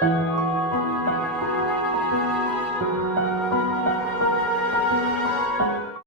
thank you